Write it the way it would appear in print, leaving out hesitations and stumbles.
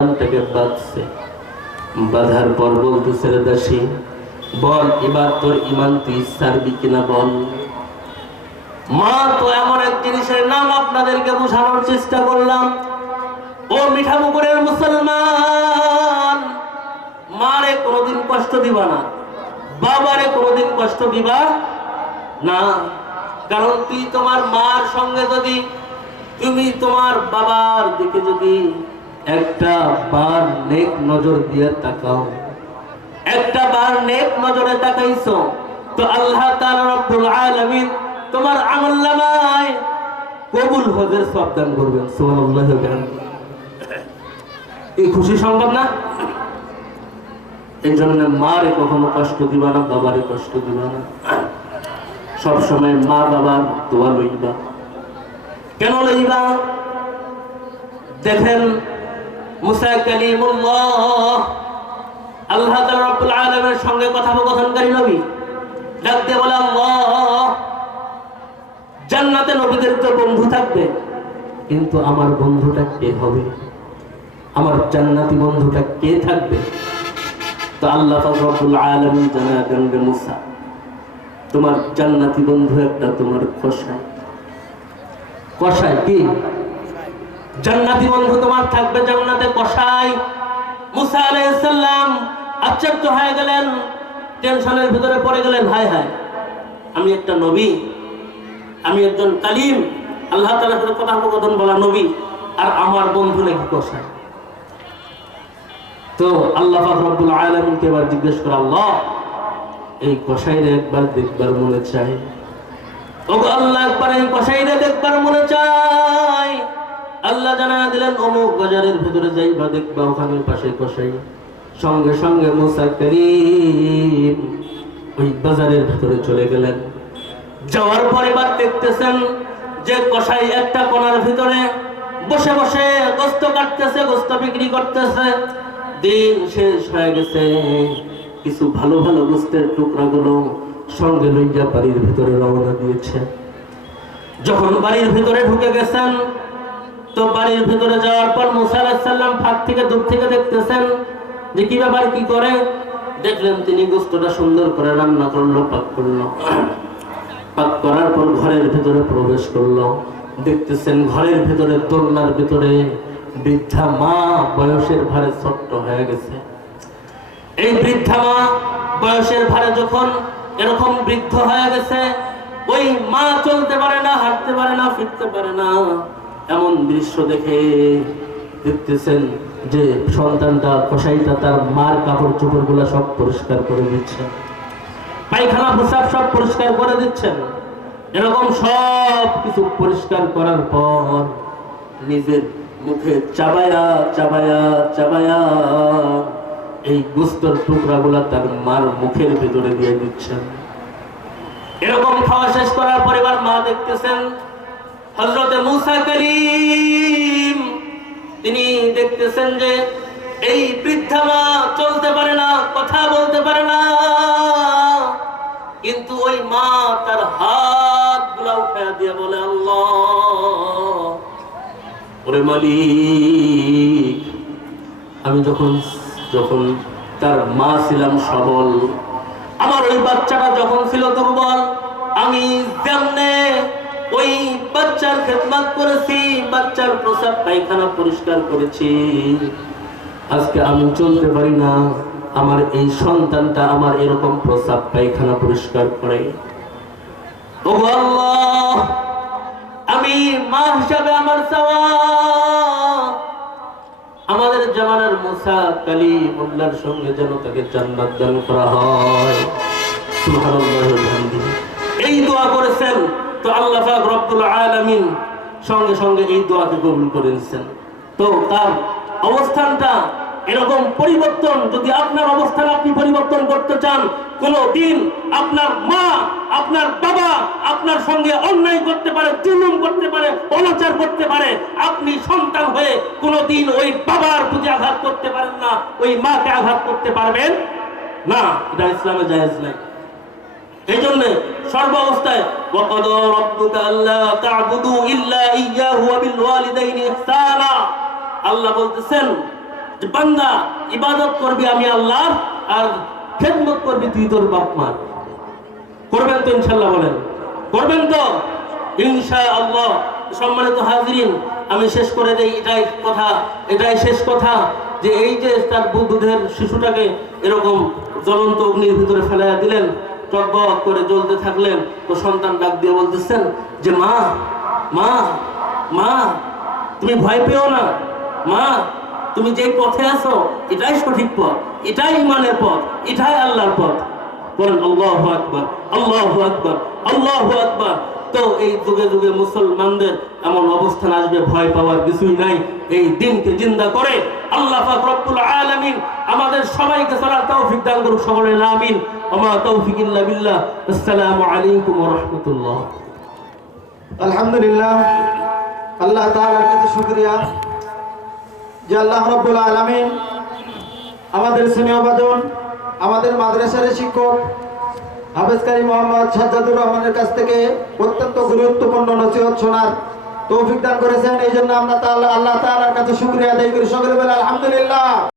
থেকে বাঁধছে, বাঁধার পর বলতেছে রে দাসী, বল এবার তোর ইমান তুই ছাড়বি কিনা বল। মা তো এমন এক জিনিসের নাম আপনাদেরকে বোঝানোর চেষ্টা করলাম। ও মিঠাপুকুরের মুসলমান, মারে কোনোদিন কষ্ট দিবা না, বাবারে কোনোদিন কষ্ট দিবা না। কারণ তুই তোমার মার সঙ্গে যদি তুমি তোমার বাবার দিকে যদি একটা বার নেক নজর দিয়ে তাকাও, একটা বার নেক নজরে তাকাইছো, তো আল্লাহ তাআলা রব্বুল আলামিন তোমার আমলনামায় কবুল হজের সওয়াব দান করবেন। সুবহানাল্লাহি ওয়া বিহামদিহি। এই খুশি সংবাদ না? এই জন্য মারে কখনো কষ্ট দিবা না, বাবারে কষ্ট দিবা না। সবসময় মা বাবার দোয়া লইবা। কেন লইবা? দেখেন মুসা কালিমুল্লাহ, আল্লাহ তাআলা রব্বুল আলামিনের সঙ্গে কথোপকথনকারী নবী, ডাক দিয়ে বলে, আল্লাহ, জান্নাতে নবীদের তো বন্ধু থাকবে, কিন্তু আমার বন্ধুটা কে হবে? আমার জান্নাতি বন্ধুটা কে থাকবে? তো আল্লাহ পাক রব্বুল আলামিন জানালেন, রে মুসা, তোমার জান্নাতি বন্ধু একটা তোমার কসাই। কসাই কি? জান্নাতি বন্ধু তোমার থাকবে জান্নাতে কসাই। মুসা আলাইহিস সালাম আশ্চর্য হয়ে গেলেন, টেনশনের ভিতরে পড়ে গেলেন। হায় হায়, আমি একটা নবী, আমি একজন কালিম, আল্লাহ তাআলার সাথে কথোপকথন বলা নবী, আর আমার বন্ধু নাকি কসাই। তো আল্লাহ পাক রব্বুল আলামিনকে এবার জিজ্ঞেস করে, আল্লাহ, এই কসাইরে একবার দেখবার মনে চাই। ওগো আল্লাহ, একবার এই কসাইরে দেখবার মনে চাই। আল্লাহ জানা দিলেন, অমুক বাজারের ভিতরে যাইবা, দেখবা ওখানে পাশে কসাই। সঙ্গে সঙ্গে মুসা কারীম ওই বাজারের ভিতরে চলে গেলেন। যাওয়ার পর এবার দেখতেছেন যে কসাই একটা কোণার ভিতরে বসে বসে গোশত কাটতেছে, গোশত বিক্রি করতেছে। দিন শেষ হয়ে গেছে, কিছু ভালো ভালো গোশতের টুকরাগুলো সঙ্গে লইয়া বাড়ির ভিতরে রওনা দিয়েছে। যখন বাড়ির ভিতরে ঢুকে গেছেন, তো বাড়ির ভিতরে যাওয়ার পর মুসা আলাইহিস সালাম ফাঁক থেকে দূর থেকে দেখতেছেন যে কি ব্যাপার, কি করে। দেখলেন তিনি গোশতটা সুন্দর করে রান্না করলো, পাক করলো। পাক করার পর ঘরের ভিতরে প্রবেশ করলো। দেখতেছেন ঘরের ভিতরে দোলনার ভিতরে বৃদ্ধা মা বয়সের ভারে ছোট্ট হয়ে গেছে। এই বৃদ্ধা মা বয়সের ভারে যখন এরকম বৃদ্ধ হয়ে গেছে, ওই মা চলতে পারে না, হাঁটতে পারে না, ফিরতে পারে না। এমন দৃশ্য দেখে দেখতেছেন যে সন্তানটা, কসাইটা তার মার কাপড় চোপড় গুলা সব পরিষ্কার করে দিচ্ছে, পায়খানা প্রসাব সব পরিষ্কার করে দিচ্ছেন। এরকম সব কিছু পরিষ্কার করার পর নিজের মুখে চাবায়া চাবায়া চাবায়া এই গোশতের টুকরাগুলা তার মার মুখের ভিতরে দিয়ে দিচ্ছেন। এরকম খাওয়া শেষ করার পর এবার মা দেখতেছেন হযরতে মুসা কারীম, তিনি দেখতেছেন যে এই বৃদ্ধা মা চলতে পারে না, কথা বলতে পারে না, কিন্তু ওই মা তার হাত গুলা উঠায় দিয়ে বলে, আল্লাহ, ওরে মালিক, আমি যখন তার মা ছিলাম সবল, আমার ওই বাচ্চাটা যখন ছিল দুর্বল, আমি যেমনে ওই বাচ্চার খেদমত করেছি, বাচ্চার প্রসাব পায়খানা পরিষ্কার করেছি, আজকে আমি চলতে পারি না, আমার এই সন্তানটা আমার এরকম প্রসাব পায়খানা পরিষ্কার করে। ও আল্লাহ, আমি মা হিসাবে আমার চাওয়া, আমাদের জামানার মুসা কালিমুল্লাহর সঙ্গে যেন তাকে জান্নাত দান করা হয়। সুবহানাল্লাহি ওয়া বিহামদিহি। এই দোয়া করেছেন, তো আল্লাহ পাক রব্বুল আলামিন সঙ্গে সঙ্গে এই দোয়াকে কবুল করে নিয়েছেন। তো তার অবস্থানটা এরকম পরিবর্তন, যদি আপনার অবস্থান আপনি পরিবর্তন করতে চান, কোনো দিন আপনার মা, আপনার বাবা আপনার সঙ্গে অন্যায় করতে পারে, জুলুম করতে পারে, অনাচার করতে পারে, আপনি সন্তান হয়ে কোনো দিন ওই বাবার প্রতি আঘাত করতে পারেন না, ওই মাকে আঘাত করতে পারবেন না। এটা ইসলামে জায়েজ নাই। এই জন্য সর্ব অবস্থায় ওয়াকাদা রাব্বুকা আল্লা তা'বুদু ইল্লা ইয়্যাহু ওয়া বিল ওয়ালিদাইনি ইহসানা, আল্লাহ বলতেছেন যে বান্দা ইবাদত করবি আমি আল্লাহর, আর খেদমত করবি তুই তোর বাপ মার। করবেন তো ইনশাআল্লাহ? বলেন করবেন তো ইনশাআল্লাহ? সম্মানিত হাজিরিন, আমি শেষ করে দেই এটাই শেষ কথা, যে এই যে তার দুধের শিশুটাকে এরকম জ্বলন্ত অগ্নির ভিতরে ফেলাইয়া দিলেন, টকবক করে জ্বলতে থাকলেন, তো সন্তান ডাক দিয়ে বলতেছেন যে মা মা মা তুমি ভয় পেও না, মা তুমি যেই পথে আছো এটাই সঠিক পথ, এটাই ইমানের পথ, এটাই আল্লাহর পথ। বলেন আল্লাহু আকবার, আল্লাহু আকবার, আল্লাহু আকবার। তো এই যুগে যুগে মুসলমানদের এমন অবস্থান আসবে, ভয় পাওয়ার কিছুই নাই। এই দিনকে জিন্দা করে আল্লাহ পাক রব্বুল আলামিন আমাদের সবাইকে চলার তৌফিক দান করুক, সকলে আমিন। ওমা তৌফিক ইল্লা বিল্লাহ। আসসালামু আলাইকুম ওয়া রাহমাতুল্লাহ। আলহামদুলিল্লাহ, আল্লাহ তাআলার কাছে শুকরিয়া যে আল্লাহ রাব্বুল আলামিন আমাদের স্নেহভাজন, আমাদের মাদ্রাসার শিক্ষক হাফেজ কারি মোহাম্মদ সাজ্জাদুর রহমানের কাছ থেকে অত্যন্ত গুরুত্বপূর্ণ নসিহত শোনার তৌফিক দান করেছেন। এই জন্য আমরা আল্লাহ তাআলার কাছে শুকরিয়া আদায় করি। সকলে বলে আলহামদুলিল্লাহ।